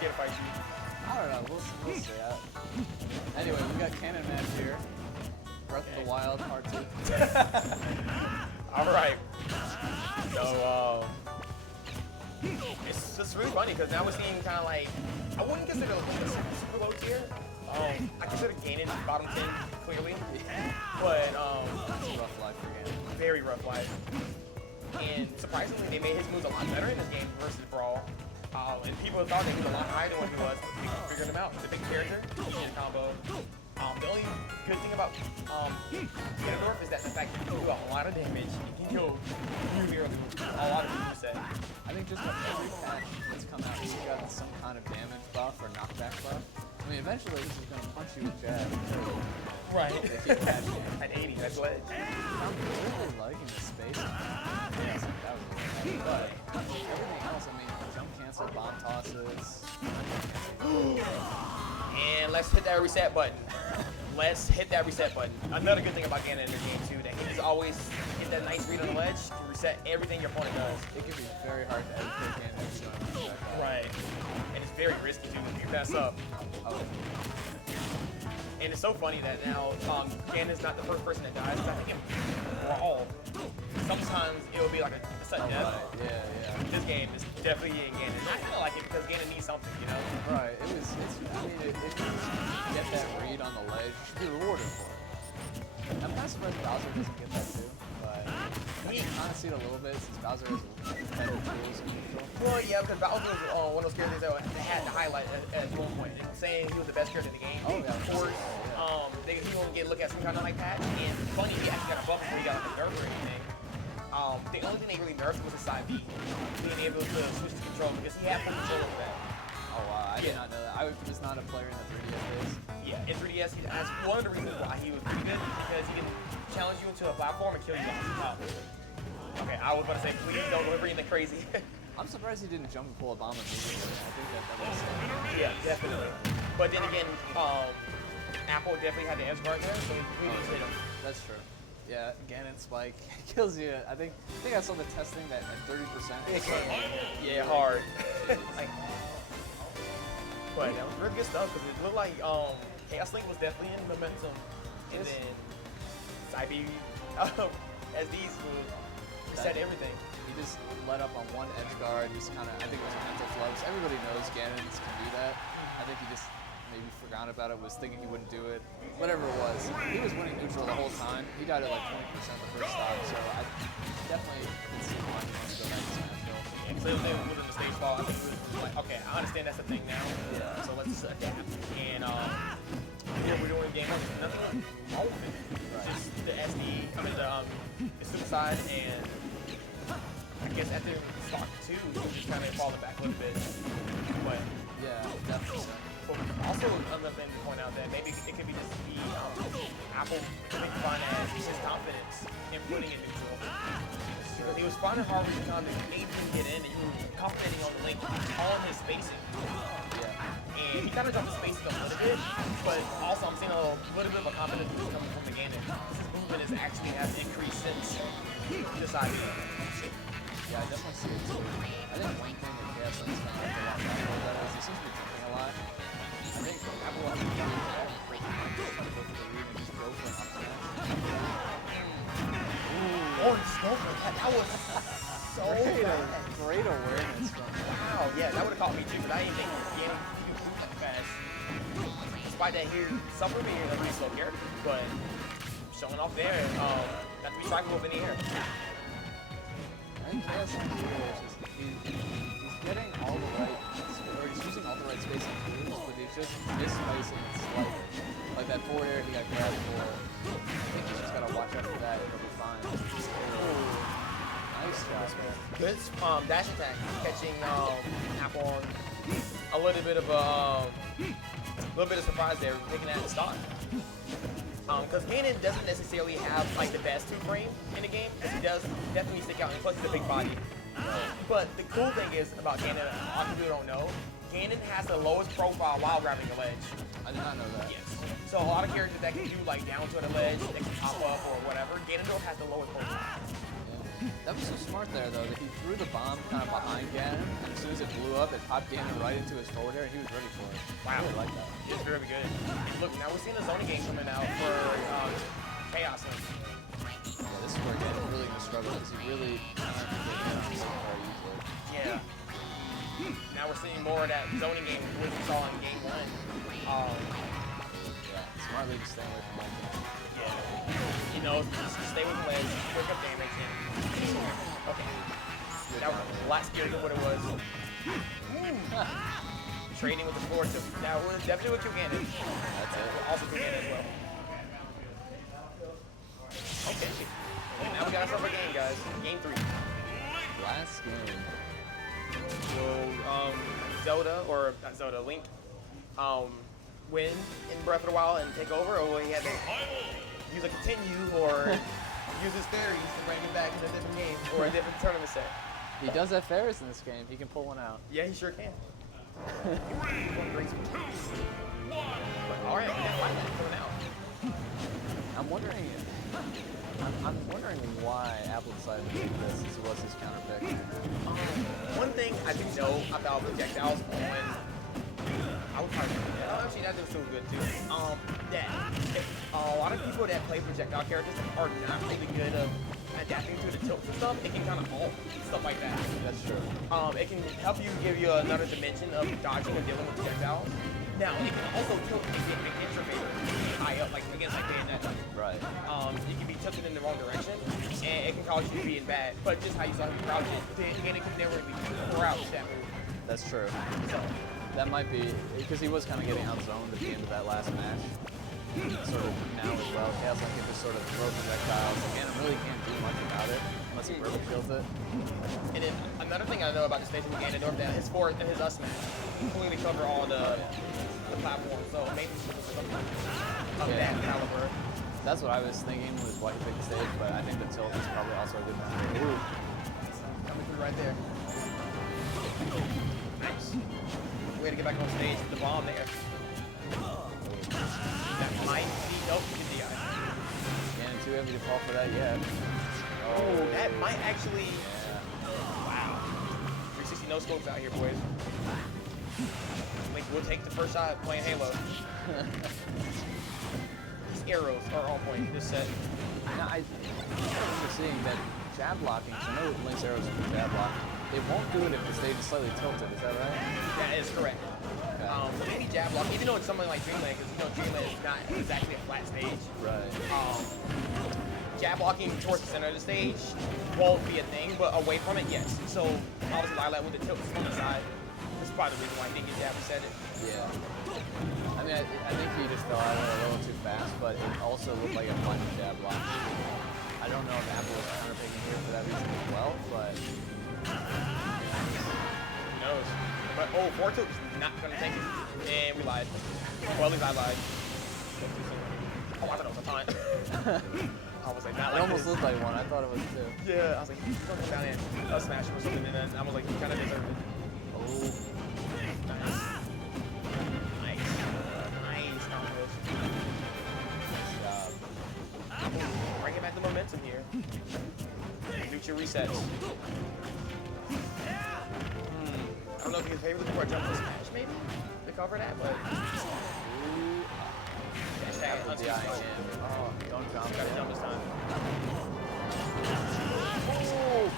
scared to fight you. I don't know. We'll see. Anyway, we got Cannon Match here. Breath of the Wild Part 2. All right. So, it's just really funny because now we're seeing kind of like, I wouldn't consider it super low tier. I consider Ganon bottom 10 clearly, but It's a rough life for Ganon. very rough life. And surprisingly, they made his moves a lot better in this game versus Brawl. And people thought that he was a lot higher than what he was, but people figured him out. The big character, and combo. The only good thing about Ganondorf is that the fact that he can do a lot of damage. He can kill really a lot of people set. I think just about every patch that's come out, he's got some kind of damage buff or knockback buff. I mean, eventually he's just going to punch you with jab. Right. At 80, that's ledge. I'm really liking the space. Yeah, that was really nice. But everything else, I mean, jump cancel, bomb tosses. And let's hit that reset button. Let's hit that reset button. Another good thing about Ganon in the game too, that he just always get that nice read on the ledge to reset everything your opponent does. It can be very hard to educate Ganon if you don't understand that. Right. And it's very risky too if you mess up. Oh. And it's so funny that now Ganon's not the first person that dies. I think in Brawl, sometimes it will be like a sudden death. Right. Yeah. This game is definitely getting Ganon. I kind of like it because Ganon needs something, you know? Right. I mean, if you get that read on the ledge, you should be rewarded for it. I'm kind of surprised Bowser doesn't get that too, but I can kind of see it a little bit since Bowser has better tools in neutral. Well, yeah, because Bowser was one of those characters that had to highlight at one point, saying he was the best character in the game. Oh, yeah. Of course, he won't get a look at some kind of like that. And funny, he actually got a buff before he got like a nerf or anything. The only thing they really nerfed was the side B, being able to switch the control because he had full control over that. Oh wow, I did not know that. I was just not a player in the 3DS days. Yeah, in 3DS, that's one of the reasons why he was pretty good because he can challenge you into a platform and kill you off the top. Okay, I was about to say, please don't go anything crazy. I'm surprised he didn't jump and pull a bomb immediately. I think that was Yeah, definitely. But then again, Apple definitely had the edge guard there, so we just hit him. That's true. Yeah, Ganon Spike kills you. I think I saw the testing that at 30%. Yeah, hard. But that was really good stuff because it looked like ChaosLink was definitely in momentum, and then Saibi SDs will reset everything. He just let up on one edge guard, just kind of, I think it was a mental flux. Everybody knows Ganons can do that. I think he just maybe forgot about it, was thinking he wouldn't do it. Whatever it was, he was winning neutral the whole time. He died at like 20% the first stock, so I definitely could see why he wants to go back to Smash Bros. Yeah, because it was in the stage fall. I think it was like, okay, I understand that's a thing now, so let's adapt. And here we're doing game one. Nothing wrong with it. Right. Just the SD, the suicide, and I guess after stock 2, it's just kind of falling back a little bit. But yeah, definitely so. Also, another thing to point out that maybe it could be just the Apple making fun at his confidence in putting in neutral. Because he was finding hard every time that he didn't get in, and he was commenting on the link on his spacing. Yeah. And he kind of dropped the spacing a little bit, but also I'm seeing a little bit of a confidence boost coming from the Ganon. His movement is actually has increased since the side. Yeah, I definitely see it too. I think one thing that ChaosLink's kind of like a lot better with that is he seems to be jumping a lot. I think Apple has to do that. Just try to go for the read and just go for an up smash. Orange Smoker, that was so bad. Great awareness from him. Wow, yeah, that would have caught me too, but I didn't think Ganon could do that fast. Despite that here, some of me is a pretty slow character, but showing off there, not to be trifling with in the air. I think ChaosLink he's getting all the right, or he's using all the right spacing tools, but he's just misspacing it slightly. Like that forward air he got grabbed for. I think he's just gotta watch out for that, it'll be fine. Ooh, nice shot there. Good dash attack, catching Apple on a little bit of surprise there, taking that in stock. Because Ganon doesn't necessarily have like the best 2-frame in the game, because he does definitely stick out, and plus he's a big body. But the cool thing is about Ganon, a lot of people don't know, Ganon has the lowest profile while grabbing the ledge. I did not know that. Yes. So a lot of characters that can do like down to the ledge, they can pop up or whatever, Ganondorf has the lowest profile. That was so smart there, though, that he threw the bomb kind of behind Ganon, and as soon as it blew up, it popped Ganon right into his forward air, and he was ready for it. Wow. I really like that. It's very good. Look, now we're seeing a zoning game coming out for ChaosLink. Yeah, this is where Ganon really going to struggle, because he really can't get on so far easily. Yeah. Now we're seeing more of that zoning game which we saw in game 1. Yeah, smartly just staying away from my team. Yeah. You know, just stay with the ledge, pick up damage, and okay. That was a lot scarier than what it was. Trading with the floor too. Now we're definitely with Ganon. That's it. We're also with Ganon as well. Okay. And now we got ourselves a game, guys. Game 3. Last game. Will Zelda, or not Zelda, Link, win in Breath of the Wild and take over, or will he have to use a continue or use his fairies to bring him back in a different game or a different tournament set? He does have fairies in this game. He can pull one out. Yeah, he sure can. Alright, we got Twilight coming out. I'm wondering why Apple decided to do this as was his counter pick. One thing I do know about projectiles on, I would probably, actually that does feel good too. That if a lot of people that play projectile characters are not really good at adapting to the tilts and stuff, it can kind of halt stuff like that. That's true. It can help you give you another dimension of dodging and dealing with projectiles. Now, it can also tilt you against your favorite high up, like against like Bayonetta. Right. You can be tilted in the wrong direction, and it can cause you to be in bad. But just how you saw him crouch it, again, it can never be crouched that move. That's true. So, That might be, because he was kind of getting outzoned at the end of that last match. Sort of now as well. ChaosLink can just sort of throw projectiles. Again, really can't do much about it unless he perfect shields it. and then another thing I know about the station with Ganondorf, that his forward and his us smash completely cover all the platforms. So maybe something of that caliber. That's what I was thinking was why he picked the stage, but I think the tilt is probably also a good match. Ooh. Coming through right there. Nice. Way to get back on stage with the bomb there. That might be nope to the DI. Again, too heavy to fall for that yet. Oh, that might actually. Yeah. Wow. 360 no scopes out here, boys. Link will take the first shot playing Halo. These arrows are on point this set. Now, I remember seeing that jab blocking, so I know Link's arrows can jab block. They won't do it if the stage is slightly tilted, is that right? That is correct. Okay. Maybe jab block, even though it's something like Dreamland, because you know Dreamland is not exactly a flat stage. Right. Jab blocking towards the center of the stage won't be a thing, but away from it, yes. So obviously Lilac with the tilt from the side. That's probably the reason why he didn't get jab reset it. Yeah. I mean, I think he just fell out of it a little too fast, but it also looked like a fun jab block. I don't know if Apple was counterpicking here for that reason as well, but Who knows? But oh, 4-2 is not gonna take it. And we lied. Well, at least I lied. Oh, I thought it was a time. I was like, not it like almost this. looked like one. I thought it was two. Yeah, I was like, he's gonna come down and smash him or something, and then I was like, he kind of deserved it. Oh. Nice. Nice. Nice combos. Nice job. Bringing back the momentum here. Future resets. I don't know if he was favored for a jump to smash, maybe? To cover that, but... Ooh. Apple DI in. Oh, don't jump. Gotta jump this time. Oh.